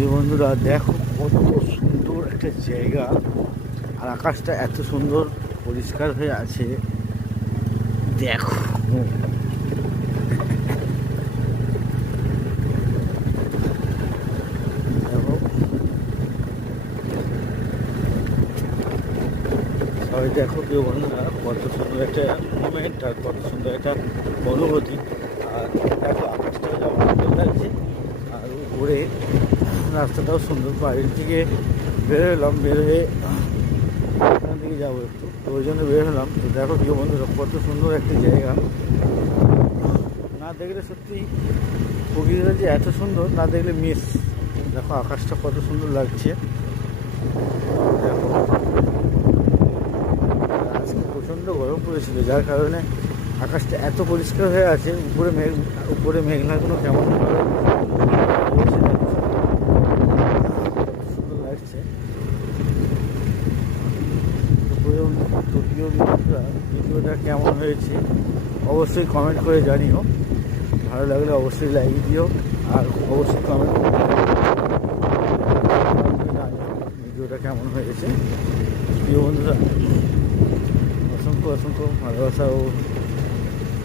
প্রিয় বন্ধুরা, দেখো কত সুন্দর একটা জায়গা, আর আকাশটা এত সুন্দর পরিষ্কার হয়ে আছে। দেখো দেখো সবাই দেখো প্রিয় বন্ধুরা, কত সুন্দর একটা মুভমেন্ট আর কত সুন্দর একটা অনুভূতি। আর দেখো আকাশটাও যেমন সুন্দর লাগছে, আর উপরে রাস্তাটাও সুন্দর। বাড়ির থেকে বের হলাম, বের হয়ে এখান থেকে যাবো একটু, তো ওই জন্য বের হলাম। তো দেখো প্রিয় বন্ধুরা, কত সুন্দর একটা জায়গা। না দেখলে সত্যি প্রকৃতিটা যে এত সুন্দর না দেখলে মিস। দেখো আকাশটা কত সুন্দর লাগছে। দেখো আজকে প্রচণ্ড গরম পড়েছিল, যার কারণে আকাশটা এত পরিষ্কার হয়ে আছে। উপরে মেঘনাগুলো কেমনভাবে রয়েছে, দেখো কত সুন্দর লাগছে। তো প্রিয় বন্ধুরা, ভিডিওটা কেমন হয়েছে অবশ্যই কমেন্ট করে জানিও। ভালো লাগলে অবশ্যই লাইক দিও, আর অবশ্যই কমেন্ট করে জানিও ভিডিওটা কেমন হয়েছে। প্রিয় বন্ধুরা, অসংখ্য অসংখ্য ভালোবাসা ও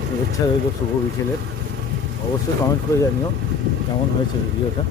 শুভেচ্ছা রইল শুভ বিকেলের। অবশ্যই কমেন্ট করে জানিও কেমন হয়েছে ভিডিওটা।